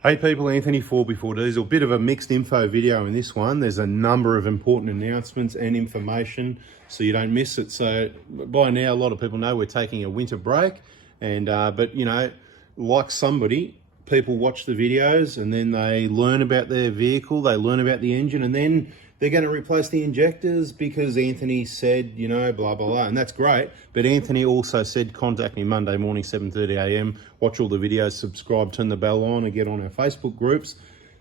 Hey people, Anthony 4Before Diesel. Bit of a mixed info video in this one. There's a number of important announcements and information so you don't miss it. So by now, a lot of people know we're taking a winter break, and but you know, like somebody, people watch the videos and then they learn about their vehicle, they learn about the engine, and then they're going to replace the injectors because Anthony said, you know, blah, blah, blah. And that's great. But Anthony also said, contact me Monday morning, 7:30 a.m. Watch all the videos, subscribe, turn the bell on, and get on our Facebook groups.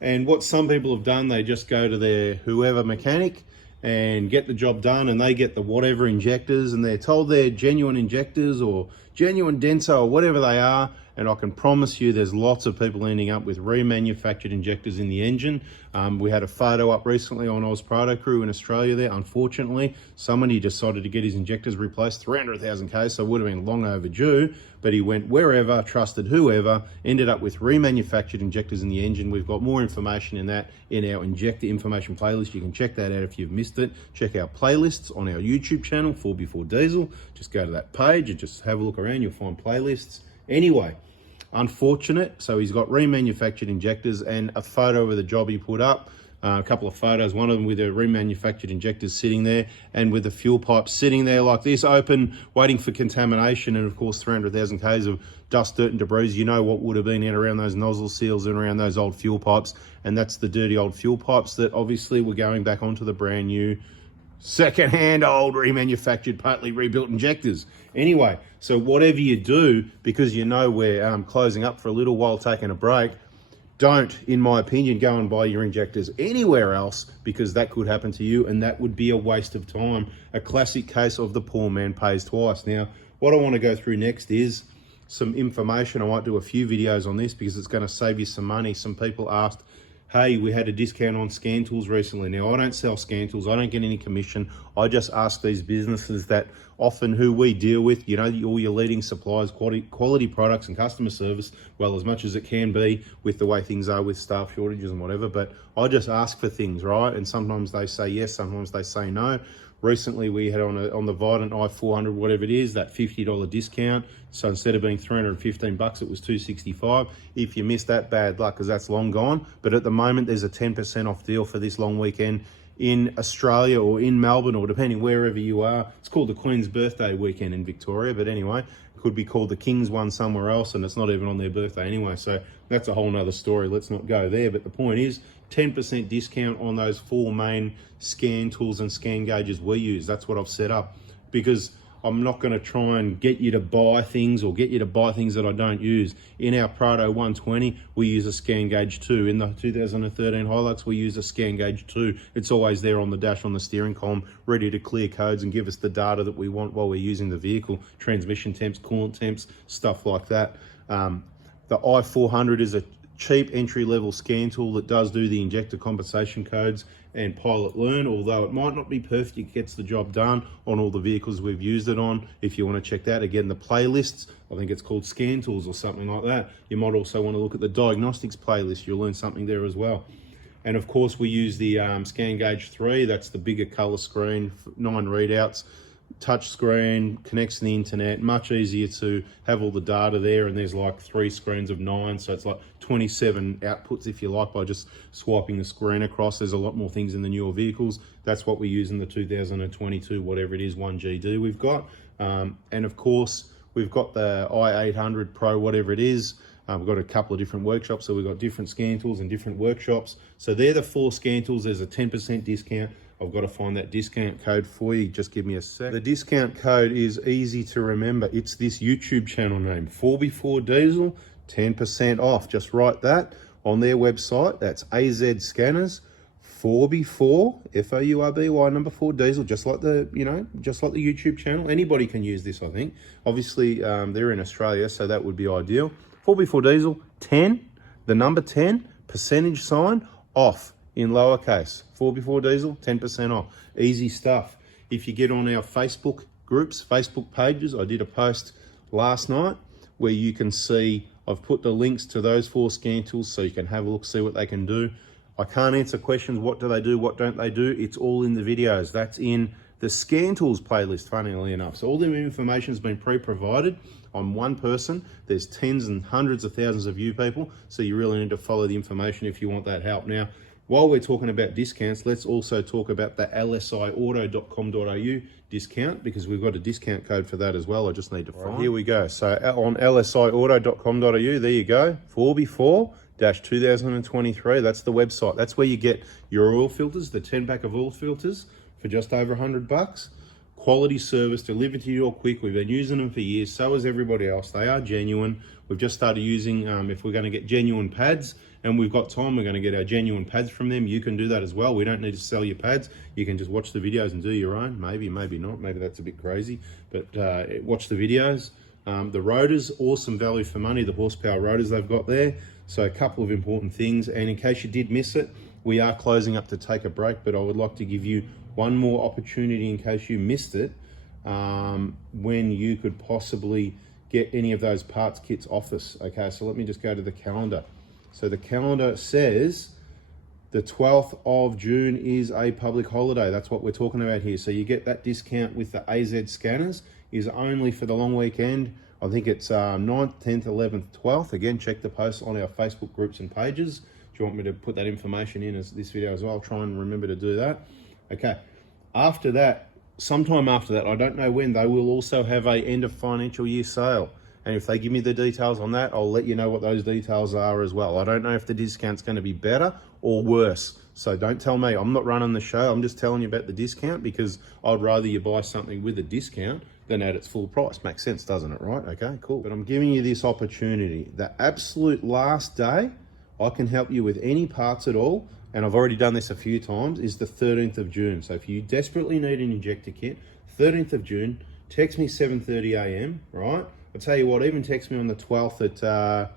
And what some people have done, they just go to their whoever mechanic and get the job done, and they get the whatever injectors, and they're told they're genuine injectors or genuine Denso or whatever they are. And I can promise you there's lots of people ending up with remanufactured injectors in the engine. We had a photo up recently on Oz Prado Crew in Australia there. Unfortunately, somebody decided to get his injectors replaced, 300,000 K, so it would have been long overdue, but he went wherever, trusted whoever, ended up with remanufactured injectors in the engine. We've got more information in that in our injector information playlist. You can check that out if you've missed it. Check our playlists on our YouTube channel, 4Before Diesel. Just go to that page and just have a look around, you'll find playlists. Anyway, unfortunate, so he's got remanufactured injectors, and a photo of the job he put up, a couple of photos, one of them with the remanufactured injectors sitting there and with the fuel pipes sitting there like this, open, waiting for contamination, and of course 300,000 Ks of dust, dirt and debris. You know what would have been in around those nozzle seals and around those old fuel pipes, and that's the dirty old fuel pipes that obviously were going back onto the brand new second-hand, old, remanufactured, partly rebuilt injectors. Anyway, so whatever you do, because you know we're closing up for a little while, taking a break, don't, in my opinion, go and buy your injectors anywhere else, because that could happen to you, and that would be a waste of time. A classic case of the poor man pays twice. Now, what I want to go through next is some information. I might do a few videos on this because it's going to save you some money. Some people asked, hey, we had a discount on scan tools recently. Now, I don't sell scan tools. I don't get any commission. I just ask these businesses that often who we deal with, you know, all your leading suppliers, quality products and customer service, well, as much as it can be with the way things are with staff shortages and whatever, but I just ask for things, right? And sometimes they say yes, sometimes they say no. Recently, we had on the Vidant i400, whatever it is, that $50 discount. So instead of being 315 bucks, it was 265. If you missed that, bad luck, because that's long gone. But at the moment, there's a 10% off deal for this long weekend in Australia or in Melbourne, or depending wherever you are. It's called the Queen's Birthday weekend in Victoria, but anyway, it could be called the King's one somewhere else, and it's not even on their birthday anyway. So that's a whole nother story. Let's not go there. But the point is, 10% discount on those 4 main scan tools and scan gauges we use. That's what I've set up, because I'm not going to try and get you to buy things or get you to buy things that I don't use. In our Prado 120, we use a scan gauge 2. In the 2013 Hilux, we use a scan gauge 2. It's always there on the dash, on the steering column, ready to clear codes and give us the data that we want while we're using the vehicle. Transmission temps, coolant temps, stuff like that. The i400 is a cheap entry-level scan tool that does do the injector compensation codes and pilot learn, although it might not be perfect, it gets the job done on all the vehicles we've used it on. If you want to check that, again, the playlists, I think it's called Scan Tools or something like that. You might also want to look at the diagnostics playlist. You'll learn something there as well. And of course, we use the Scan Gauge 3. That's the bigger color screen, 9 readouts, touch screen, connects to the internet, much easier to have all the data there, and there's like 3 screens of 9, so it's like 27 outputs if you like by just swiping the screen across. There's a lot more things in the newer vehicles. That's what we use in the 2022 whatever it is 1GD we've got. And of course we've got the i800 Pro whatever it is. We've got a couple of different workshops, so we've got different scan tools and different workshops. So they're the 4 scan tools. There's a 10% discount. I've got to find that discount code for you. Just give me a sec. The discount code is easy to remember. It's this YouTube channel name, 4Before Diesel, 10% off. Just write that on their website. That's AZ Scanners, 4Before, F-O-U-R-B-Y, number 4 Diesel, just like the, you know, just like the YouTube channel. Anybody can use this, I think. Obviously, they're in Australia, so that would be ideal. 4Before Diesel, 10, the number 10, percentage sign, off. In lowercase, 4Before Diesel, 10% off. Easy stuff. If you get on our Facebook groups, Facebook pages, I did a post last night where you can see I've put the links to those 4 scan tools so you can have a look, see what they can do. I can't answer questions, what do they do, what don't they do? It's all in the videos. That's in the scan tools playlist, funnily enough. So all the information has been pre-provided. I'm one person. There's tens and hundreds of thousands of you people. So you really need to follow the information if you want that help. Now, while we're talking about discounts, let's also talk about the lsiauto.com.au discount, because we've got a discount code for that as well. I just need to find. Here we go. So on lsiauto.com.au, there you go. 4B4-2023. That's the website. That's where you get your oil filters, the 10-pack of oil filters for just over $100. Quality service delivered to you quick. We've been using them for years. So has everybody else. They are genuine. We've just started using, if we're going to get genuine pads, and we've got time, we're going to get our genuine pads from them. You can do that as well. We don't need to sell your pads. You can just watch the videos and do your own. Maybe, maybe not. Maybe that's a bit crazy, but watch the videos. The rotors, awesome value for money, the horsepower rotors they've got there. So a couple of important things. And in case you did miss it, we are closing up to take a break, but I would like to give you one more opportunity in case you missed it, when you could possibly get any of those parts kits off us. Okay, so let me just go to the calendar. So the calendar says the 12th of June is a public holiday. That's what we're talking about here. So you get that discount with the AZ scanners is only for the long weekend. I think it's 9th, 10th, 11th, 12th. Again, check the posts on our Facebook groups and pages. Do you want me to put that information in as this video as well? I'll try and remember to do that. Okay, after that, sometime after that, I don't know when, they will also have a end of financial year sale. And if they give me the details on that, I'll let you know what those details are as well. I don't know if the discount's going to be better or worse. So don't tell me. I'm not running the show. I'm just telling you about the discount, because I'd rather you buy something with a discount than at its full price. Makes sense, doesn't it? Right? Okay, cool. But I'm giving you this opportunity. The absolute last day I can help you with any parts at all, and I've already done this a few times, is the 13th of June. So if you desperately need an injector kit, 13th of June, text me 7:30 a.m, right? I'll tell you what, even text me on the 12th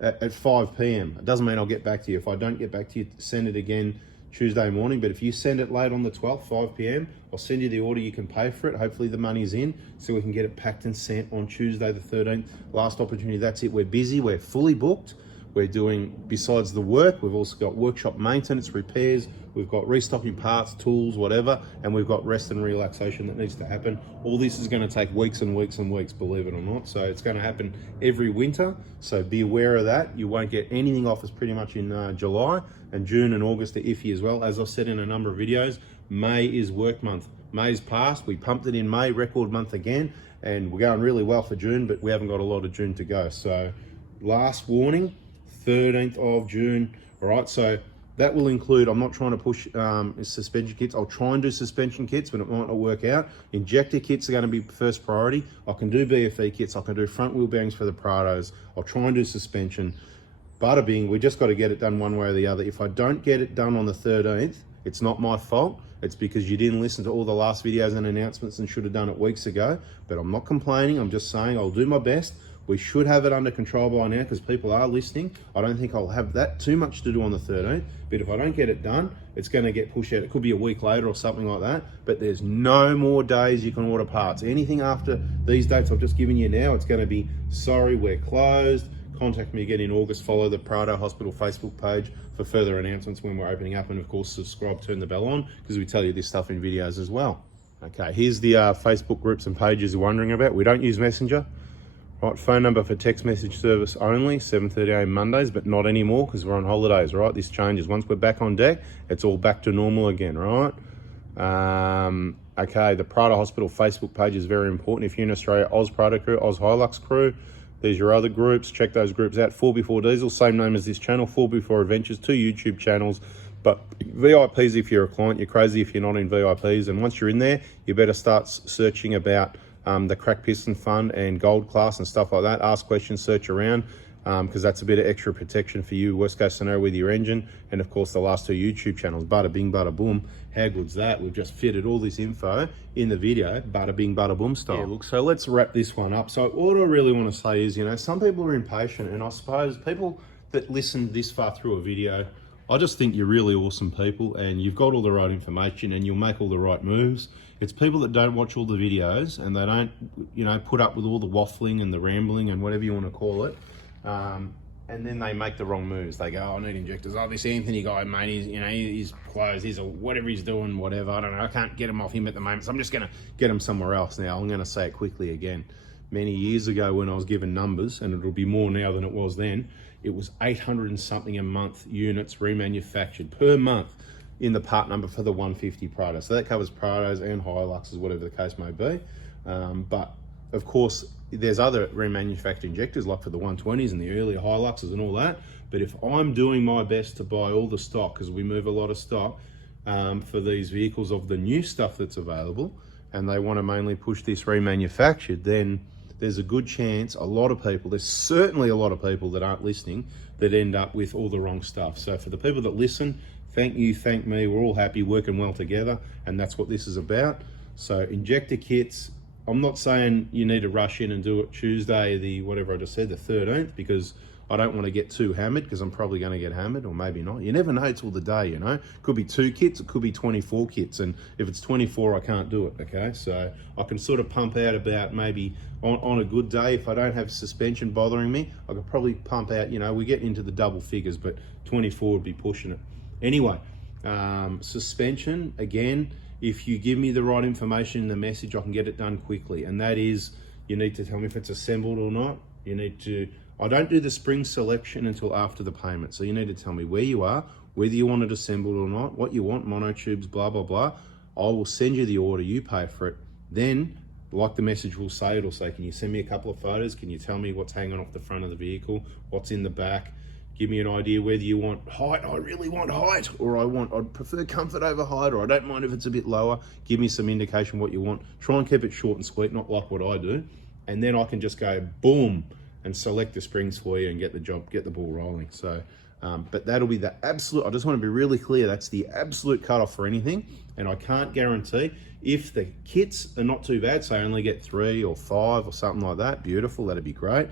at 5 p.m. It doesn't mean I'll get back to you. If I don't get back to you, send it again Tuesday morning. But if you send it late on the 12th, 5 p.m, I'll send you the order. You can pay for it. Hopefully the money's in, so we can get it packed and sent on Tuesday the 13th. Last opportunity, that's it. We're busy, we're fully booked. We're doing, besides the work, we've also got workshop maintenance, repairs, we've got restocking parts, tools, whatever, and we've got rest and relaxation that needs to happen. All this is going to take weeks and weeks and weeks, believe it or not. So it's going to happen every winter. So be aware of that. You won't get anything off us pretty much in July, and June and August are iffy as well. As I've said in a number of videos, May is work month. May's passed. We pumped it in May, record month again, and we're going really well for June, but we haven't got a lot of June to go. So last warning, 13th of June. All right, so that will include, I'm not trying to push suspension kits. I'll try and do suspension kits, but it might not work out. Injector kits are going to be first priority. I can do BFE kits. I can do front wheel bearings for the Prados. I'll try and do suspension. Bada bing, we just got to get it done one way or the other. If I don't get it done on the 13th, it's not my fault. It's because you didn't listen to all the last videos and announcements and should have done it weeks ago. But I'm not complaining. I'm just saying I'll do my best. We should have it under control by now, because people are listening. I don't think I'll have that too much to do on the 13th, but if I don't get it done, it's going to get pushed out. It could be a week later or something like that, but there's no more days you can order parts. Anything after these dates I've just given you now, it's going to be, sorry, we're closed. Contact me again in August. Follow the Prado Hospital Facebook page for further announcements when we're opening up, and of course subscribe, turn the bell on, because we tell you this stuff in videos as well. Okay, here's the Facebook groups and pages you're wondering about. We don't use Messenger. Right, phone number for text message service only, 7:30 a.m. Mondays, but not anymore because we're on holidays, right? This changes. Once we're back on deck, it's all back to normal again, right? Okay, the Prado Hospital Facebook page is very important. If you're in Australia, Oz Prado Crew, Oz Hilux Crew, there's your other groups. Check those groups out. 4B4 Diesel, same name as this channel, 4B4 Adventures, 2 YouTube channels. But VIPs, if you're a client, you're crazy if you're not in VIPs. And once you're in there, you better start searching about the Crack Piston Fund and Gold Class and stuff like that. Ask questions, search around, because that's a bit of extra protection for you, worst case scenario with your engine. And of course the last 2 YouTube channels, bada bing, bada boom. How good's that? We've just fitted all this info in the video, bada bing, bada boom style. Yeah, look, so let's wrap this one up. So what I really want to say is, you know, some people are impatient, and I suppose people that listen this far through a video, I just think you're really awesome people, and you've got all the right information, and you'll make all the right moves. It's people that don't watch all the videos, and they don't, you know, put up with all the waffling and the rambling and whatever you want to call it. And then they make the wrong moves. They go, oh, I need injectors. Oh, this Anthony guy, mate, he's, you know, he's closed. He's a, whatever he's doing, whatever. I don't know. I can't get him off him at the moment, so I'm just going to get him somewhere else now. I'm going to say it quickly again. many years ago when I was given numbers, and it'll be more now than it was then, it was 800 and something a month units remanufactured per month in the part number for the 150 Prado. So that covers Prados and Hiluxes, whatever the case may be. But of course, there's other remanufactured injectors like for the 120s and the earlier Hiluxes and all that. But if I'm doing my best to buy all the stock, because we move a lot of stock for these vehicles of the new stuff that's available, and they want to mainly push this remanufactured, then there's a good chance a lot of people, there's certainly a lot of people that aren't listening that end up with all the wrong stuff. So for the people that listen, thank you, thank me, we're all happy, working well together, and that's what this is about. So injector kits, I'm not saying you need to rush in and do it Tuesday, the whatever I just said, the 13th, because I don't want to get too hammered, because I'm probably going to get hammered, or maybe not. You never know till the day, you know. Could be 2 kits, it could be 24 kits, and if it's 24, I can't do it, okay? So I can sort of pump out about maybe on a good day, if I don't have suspension bothering me, I could probably pump out, you know, we get into the double figures, but 24 would be pushing it. Anyway, suspension, again, if you give me the right information in the message, I can get it done quickly. And that is, you need to tell me if it's assembled or not. You need to, I don't do the spring selection until after the payment. So you need to tell me where you are, whether you want it assembled or not, what you want, monotubes, blah, blah, blah. I will send you the order, you pay for it. Then, like the message will say, it'll say, can you send me a couple of photos? Can you tell me what's hanging off the front of the vehicle? What's in the back? Give me an idea whether you want height, I really want height, or I'd prefer comfort over height, or I don't mind if it's a bit lower. Give me some indication what you want. Try and keep it short and sweet, not like what I do. And then I can just go boom and select the springs for you and get the job, get the ball rolling. So, but that'll be the absolute, I just want to be really clear, that's the absolute cutoff for anything. And I can't guarantee, if the kits are not too bad, so I only get 3 or 5 or something like that, beautiful, that'd be great.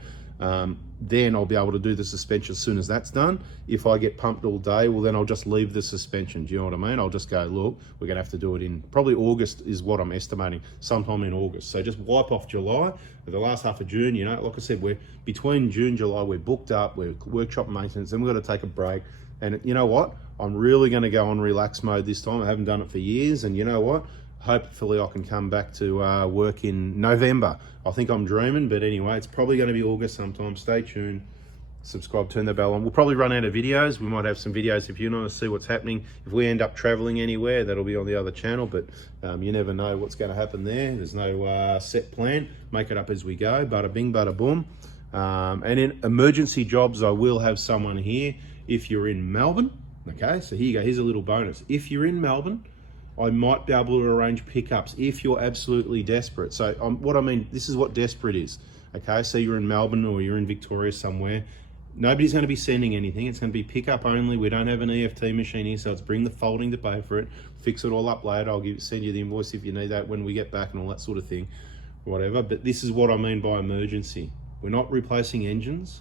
Then I'll be able to do the suspension as soon as that's done. If I get pumped all day, well then I'll just leave the suspension. Do you know what I mean? I'll just go, look, we're gonna have to do it in probably August is what I'm estimating, sometime in August. So just wipe off July, the last half of June, you know, like I said, we're between June, July, we're booked up, we're workshop maintenance, then we've got to take a break. And you know what? I'm really gonna go on relax mode this time. I haven't done it for years, and you know what? Hopefully I can come back to work in November. I think I'm dreaming, but anyway, it's probably going to be August sometime. Stay tuned, subscribe, turn the bell on. We'll probably run out of videos. We might have some videos if you want to see what's happening. If we end up traveling anywhere, that'll be on the other channel, but you never know what's going to happen there. There's no set plan. Make it up as we go. Bada bing, bada boom. And in emergency jobs, I will have someone here if you're in Melbourne. Okay, so here you go. Here's a little bonus. If you're in Melbourne, I might be able to arrange pickups if you're absolutely desperate. So what I mean, this is what desperate is. Okay, so you're in Melbourne or you're in Victoria somewhere. Nobody's going to be sending anything. It's going to be pickup only. We don't have an EFT machine here, so it's bring the folding to pay for it. Fix it all up later. I'll send you the invoice if you need that when we get back and all that sort of thing, whatever. But this is what I mean by emergency. We're not replacing engines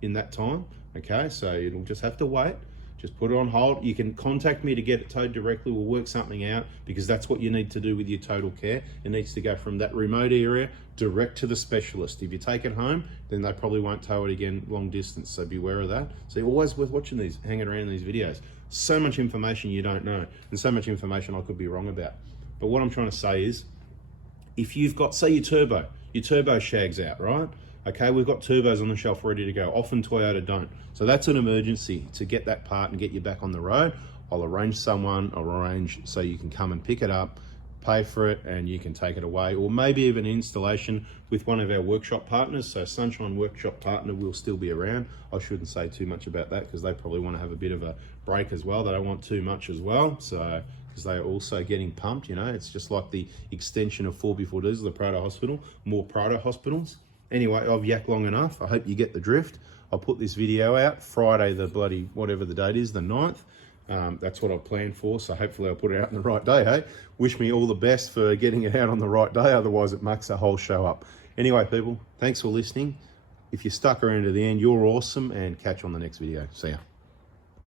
in that time. Okay, so it'll just have to wait. Just put it on hold. You can contact me to get it towed directly. We'll work something out, because that's what you need to do with your total care. It needs to go from that remote area direct to the specialist. If you take it home, then they probably won't tow it again long distance, so beware of that. So always worth watching these, hanging around these videos. So much information you don't know, and so much information I could be wrong about. But what I'm trying to say is, if you've got, say your turbo shags out, right? Okay, we've got turbos on the shelf ready to go. Often Toyota don't. So that's an emergency to get that part and get you back on the road. I'll arrange someone, so you can come and pick it up, pay for it, and you can take it away. Or maybe even installation with one of our workshop partners. So Sunshine Workshop Partner will still be around. I shouldn't say too much about that, because they probably want to have a bit of a break as well. They don't want too much as well. So, because they are also getting pumped, you know, it's just like the extension of 4x4 Diesel, the Prado Hospital, more Prado hospitals. Anyway, I've yacked long enough. I hope you get the drift. I'll put this video out Friday, the bloody, whatever the date is, the 9th. That's what I've planned for, so hopefully I'll put it out on the right day, hey? Wish me all the best for getting it out on the right day, otherwise it mucks the whole show up. Anyway, people, thanks for listening. If you stuck around to the end, you're awesome, and catch you on the next video. See ya.